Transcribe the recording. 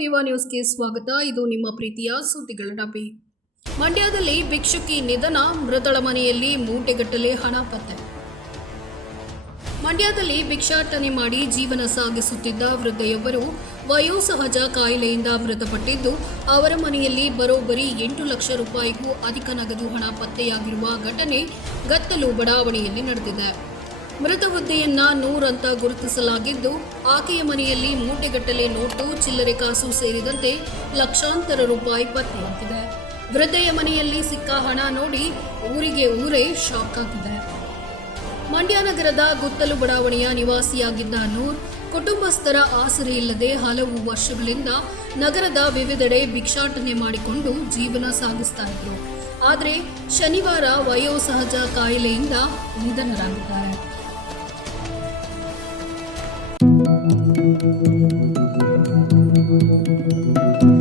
ವಿವಾ ನ್ಯೂಸ್ಗೆ ಸ್ವಾಗತ. ಇದು ನಿಮ್ಮ ಪ್ರೀತಿಯ ಸುದ್ದಿಗಳ ಡಬ್ಬಿ. ಮಂಡ್ಯದಲ್ಲಿ ಭಿಕ್ಷುಕಿ ನಿಧನ, ಮೃತಳ ಮನೆಯಲ್ಲಿ ಮೂಟೆಗಟ್ಟಲೆ ಹಣ ಪತ್ತೆ. ಮಂಡ್ಯದಲ್ಲಿ ಭಿಕ್ಷಾಟನೆ ಮಾಡಿ ಜೀವನ ಸಾಗಿಸುತ್ತಿದ್ದ ವೃದ್ಧೆಯೊಬ್ಬರು ವಯೋಸಹಜ ಕಾಯಿಲೆಯಿಂದ ಮೃತಪಟ್ಟಿದ್ದು, ಅವರ ಮನೆಯಲ್ಲಿ ಬರೋಬ್ಬರಿ 8 ಲಕ್ಷ ರೂಪಾಯಿಗೂ ಅಧಿಕ ನಗದು ಹಣ ಪತ್ತೆಯಾಗಿರುವ ಘಟನೆ ಗತ್ತಲು ಬಡಾವಣೆಯಲ್ಲಿ ನಡೆದಿದೆ. ಮೃತ ವೃದ್ಧೆಯನ್ನ ನೂರ್ ಅಂತ ಗುರುತಿಸಲಾಗಿದ್ದು, ಆಕೆಯ ಮನೆಯಲ್ಲಿ ಮೂಟೆಗಟ್ಟಲೆ ನೋಟು, ಚಿಲ್ಲರೆ ಕಾಸು ಸೇರಿದಂತೆ ಲಕ್ಷಾಂತರ ರೂಪಾಯಿ ಪತ್ತೆಯಾಗಿದೆ. ವೃದ್ಧೆಯ ಮನೆಯಲ್ಲಿ ಸಿಕ್ಕ ಹಣ ನೋಡಿ ಊರಿಗೆ ಊರೇ ಶಾಕ್ ಆಗಿದೆ. ಮಂಡ್ಯ ನಗರದ ಗುತ್ತಲು ಬಡಾವಣೆಯ ನಿವಾಸಿಯಾಗಿದ್ದ ನೂರ್ ಕುಟುಂಬಸ್ಥರ ಆಸರೆ ಇಲ್ಲದೆ ಹಲವು ವರ್ಷಗಳಿಂದ ನಗರದ ವಿವಿಧೆಡೆ ಭಿಕ್ಷಾಟನೆ ಮಾಡಿಕೊಂಡು ಜೀವನ ಸಾಗಿಸ್ತಾ ಇದ್ರು. ಆದರೆ ಶನಿವಾರ ವಯೋಸಹಜ ಕಾಯಿಲೆಯಿಂದ ನಿಧನರಾಗಿದ್ದಾರೆ.